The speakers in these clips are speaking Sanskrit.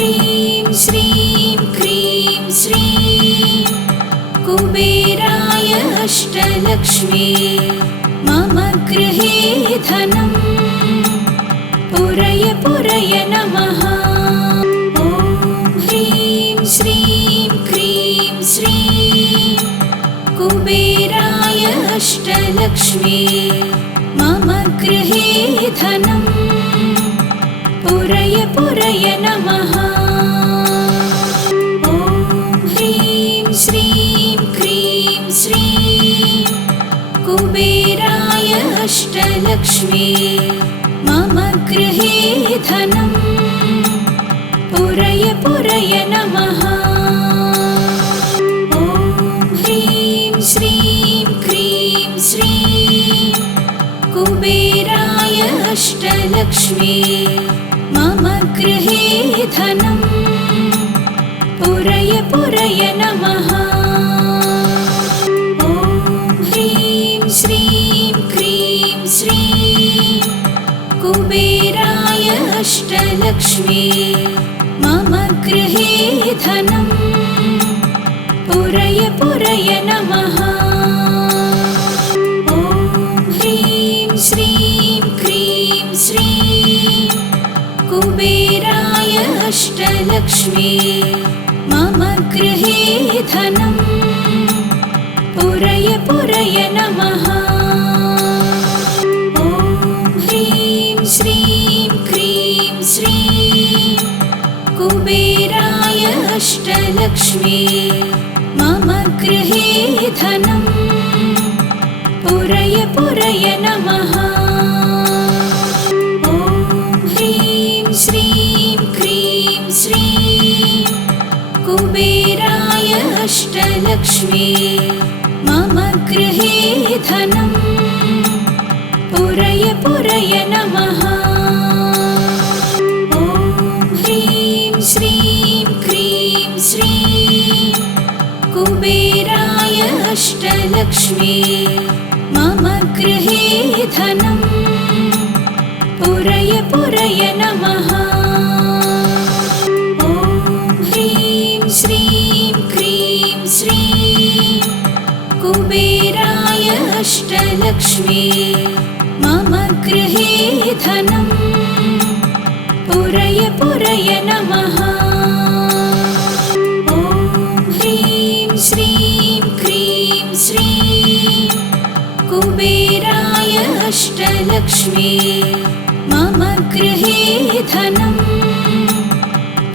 ह्रीं श्रीं क्रीं श्रीं कुबेराय अष्टलक्ष्मी मम गृहे धनं पुरय पुरय नमः। ॐ ह्रीं श्रीं क्रीं श्रीं कुबेराय अष्टलक्ष्मी मम गृहे धनं पुरय पुरय नमः। ॐ ह्रीं श्रीं क्रीं श्रीं कुबेराय अष्टलक्ष्मी मम गृहे धनं पुरय पुरय नमः। ॐ ह्रीं श्रीं क्रीं श्रीं कुबेराय अष्टलक्ष्मी मम गृहे धनं पुरय पुरय नमः। ॐ ह्रीं श्रीं क्रीं श्रीं कुबेराय अष्टलक्ष्मी मम गृहे धनं पुरय पुरय नमः। ॐ ह्रीं श्रीं क्रीं श्रीं कुबेराय अष्टलक्ष्मी मम गृहे धनं पुरय पुरय नमः। ॐ ह्रीं श्रीं क्रीं श्रीं कुबेराय अष्टलक्ष्मी मम गृहे धनं पुरय पुरय नमः। ॐ ह्रीं श्रीं क्रीं श्रीं कुबेराय अष्टलक्ष्मी मम गृहे धनं पुरय पुरय नमः। ॐ ह्रीं श्रीं क्रीं श्रीं कुबेराय अष्टलक्ष्मी मम गृहे धनं पुरय पुरय नमः। ॐ ह्रीं श्रीं क्रीं श्रीं कुबेराय अष्टलक्ष्मी मम गृहे धनं पुरय पुरय नमः। ॐ ह्रीं श्रीं क्रीं श्रीं कुबेराय अष्टलक्ष्मी मम गृहे धनं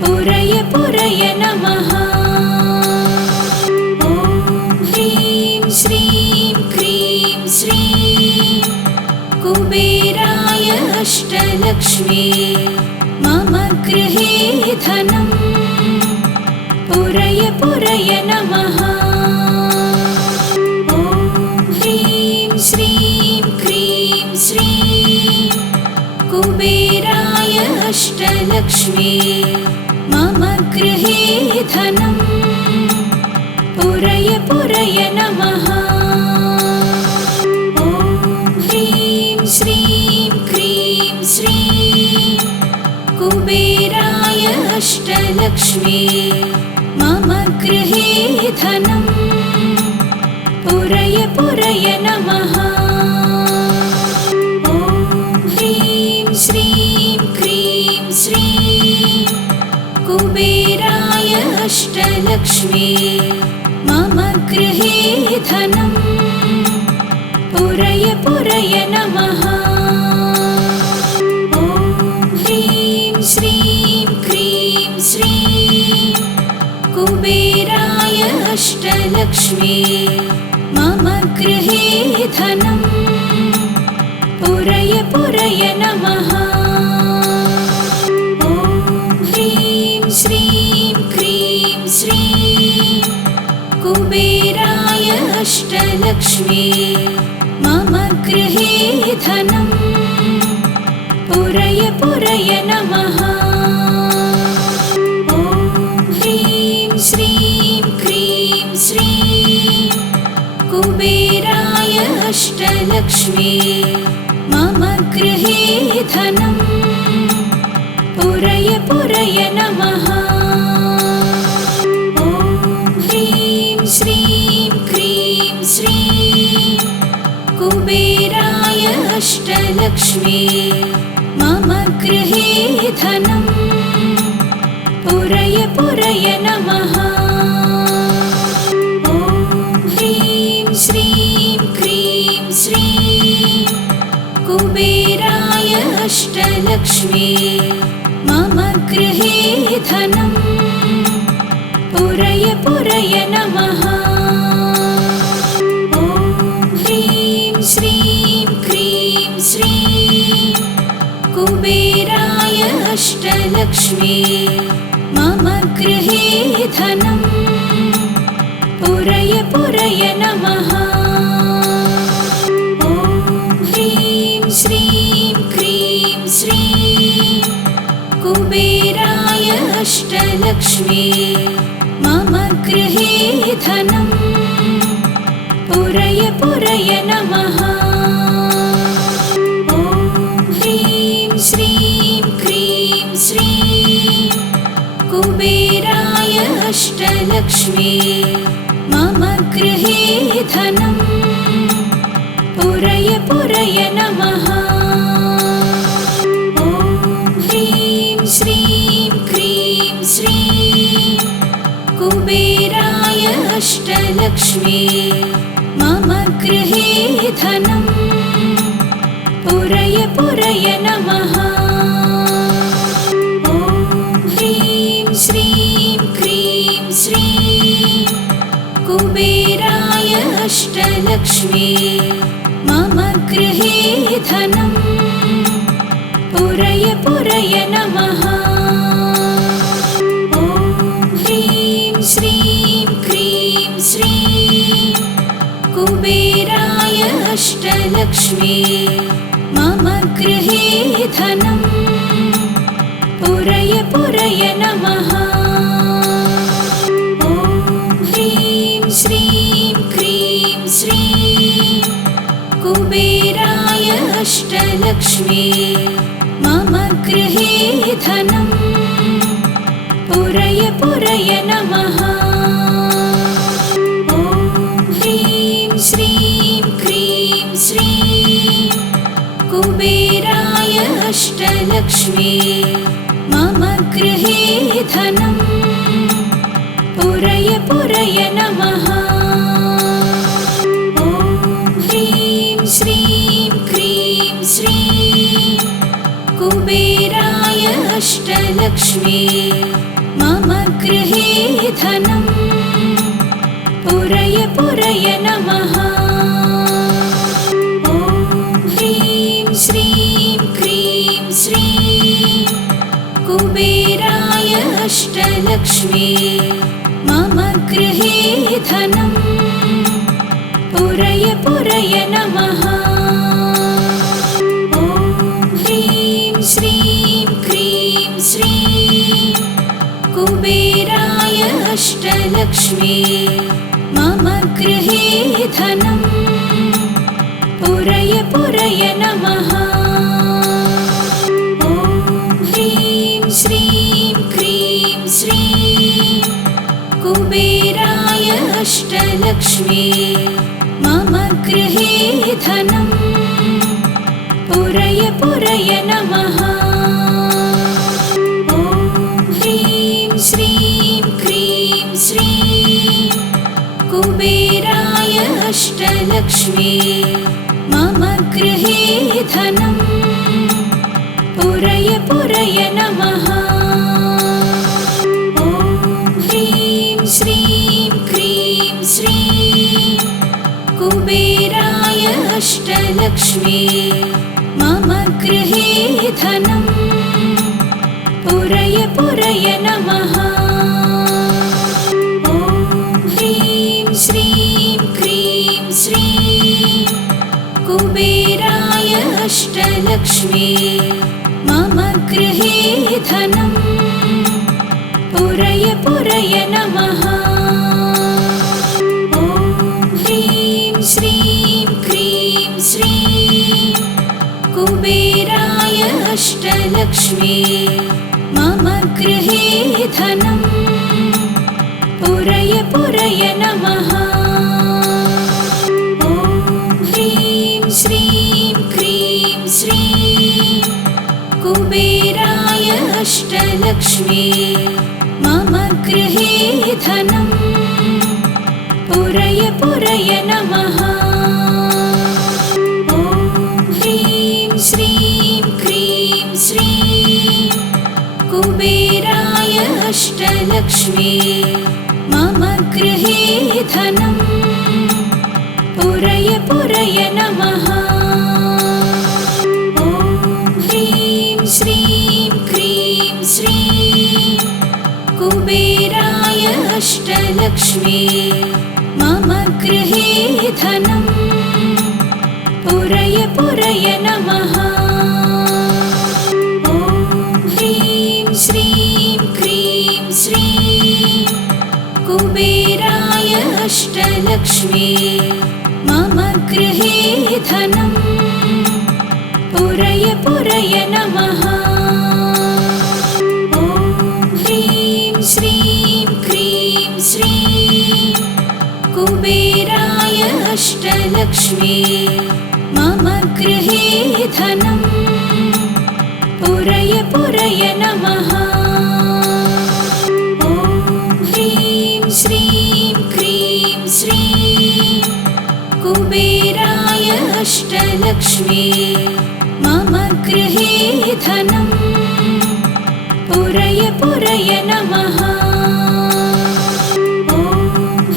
पुरय पुरय नमः। ॐ ह्रीं श्रीं क्रीं श्रीं कुबेराय अष्टलक्ष्मी मम गृहे धनं पुरय पुरय नमः। ॐ ह्रीं श्रीं क्रीं श्रीं कुबेराय अष्टलक्ष्मी मम गृहे धनं पुरय पुरय नमः। ॐ ह्रीं श्रीं क्रीं श्रीं कुबेराय अष्टलक्ष्मी मम गृहे धनं पुरय पुरय नमः। ॐ ह्रीं श्रीं क्रीं श्रीं कुबेराय अष्टलक्ष्मी मम गृहे धनं पुरय पुरय नमः। ॐ ह्रीं श्रीं क्रीं श्रीं कुबेराय अष्टलक्ष्मी मम गृहे धनं पुरय पुरय नमः। ॐ ह्रीं श्रीं क्रीं श्रीं कुबेराय अष्टलक्ष्मी मम गृहे धनं पुरय पुरय नमः। ॐ ह्रीं श्रीं क्रीं श्रीं कुबेराय अष्टलक्ष्मी मम गृहे धनं पुरय पुरय नमः। ॐ ह्रीं श्रीं क्रीं श्रीं कुबेराय अष्टलक्ष्मी मम गृहे धनम् पुरय पुरय नमः। ॐ ह्रीं श्रीं क्रीं श्रीं कुबेराय अष्टलक्ष्मी मम गृहे धनम् पुरय पुरय नमः। ॐ ह्रीं श्रीं क्रीं श्रीं कुबेराय अष्टलक्ष्मी मम गृहे धनम् पुरय पुरय नमः। ॐ ह्रीं श्रीं क्रीं श्रीं कुबेराय अष्टलक्ष्मी मम गृहे धनम् पुरय पुरय नमः। ॐ ह्रीं श्रीं क्रीं श्रीं कुबेराय अष्टलक्ष्मी मम गृहे धनम् पुरय पुरय नमः। ॐ ह्रीं श्रीं क्रीं श्रीं कुबेराय अष्टलक्ष्मी मम गृहे धनम् पुरय पुरय नमः। ॐ ह्रीं श्रीं क्रीं श्रीं कुबेराय अष्टलक्ष्मी मम गृहे धनम् पुरय पुरय नमः। ॐ ह्रीं श्रीं क्रीं श्रीं कुबेराय अष्टलक्ष्मी मम गृहे धनम् पुरय पुरय नमः। ॐ ह्रीं श्रीं क्रीं श्रीं कुबेराय अष्टलक्ष्मी मम गृहे धनम् पुरय पुरय नमः। ॐ ह्रीं श्रीं क्रीं श्रीं कुबेराय अष्टलक्ष्मी मम गृहे धनम् पुरय पुरय नमः। ॐ ह्रीं श्रीं क्रीं श्रीं कुबेराय अष्टलक्ष्मी मम गृहे धनम् पुरय पुरय नमः। ॐ ह्रीं श्रीं क्रीं श्रीं कुबेराय अष्टलक्ष्मी मम गृहे धनम् पुरय पुरय नमः। ॐ ह्रीं श्रीं क्रीं श्रीं कुबेराय अष्टलक्ष्मी मम गृहे धनम् पुरय पुरय नमः। ॐ ह्रीं श्रीं क्रीं श्रीं कुबेराय अष्टलक्ष्मी मम गृहे धनम् पुरय पुरय नमः। ॐ ह्रीं श्रीं क्रीं श्रीं कुबेराय अष्टलक्ष्मी मम गृहे धनम् पुरय पुरय नमः। ॐ ह्रीं श्रीं क्रीं श्रीं कुबेराय अष्टलक्ष्मी मम गृहे धनम् पुरय पुरय नमः। ॐ ह्रीं श्रीं क्रीं श्रीं कुबेराय अष्टलक्ष्मी मम गृहे धनम् पुरय पुरय नमः। ॐ ह्रीं श्रीं क्रीं श्रीं कुबेराय अष्टलक्ष्मी मम गृहे धनं पुरय पुरय नमः। ॐ ह्रीं श्रीं क्रीं श्रीं कुबेराय अष्टलक्ष्मी मम गृहे धनं पुरय पुरय नमः। ॐ ह्रीं श्रीं क्रीं श्रीं कुबेराय अष्टलक्ष्मी मम गृहे धनं पुरय पुरय नमः। ॐ ह्रीं श्रीं क्रीं श्रीं कुबेराय अष्टलक्ष्मी मम गृहे धनं पुरय पुरय नमः। ॐ ह्रीं श्रीं क्रीं श्रीं कुबेराय अष्टलक्ष्मी मम गृहे धनं पुरय पुरय नमः। ॐ ह्रीं श्रीं क्रीं श्रीं कुबेराय अष्टलक्ष्मी मम गृहे धनं पुरय पुरय नमः। ॐ ह्रीं श्रीं क्रीं श्रीं कुबेराय अष्टलक्ष्मी मम गृहे धनं पुरय पुरय नमः। ॐ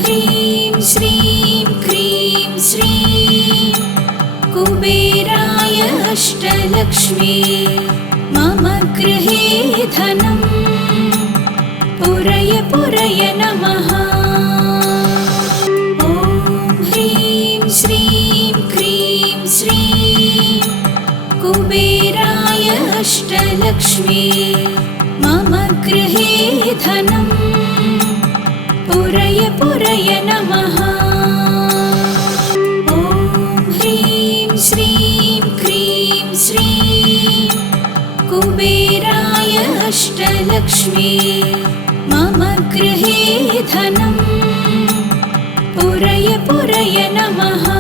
ह्रीं श्रीं क्रीं श्रीं कुबेराय अष्टलक्ष्मी मम गृहे धनं पुरय पुरय नमः। ॐ ह्रीं श्रीं क्रीं श्रीं कुबेराय अष्टलक्ष्मी मम गृहे धनं पुरय पुरय नमः। ॐ ह्रीं श्रीं क्रीं श्रीं कुबेराय अष्टलक्ष्मी मम गृहे धनं पुरय पुरय नमः।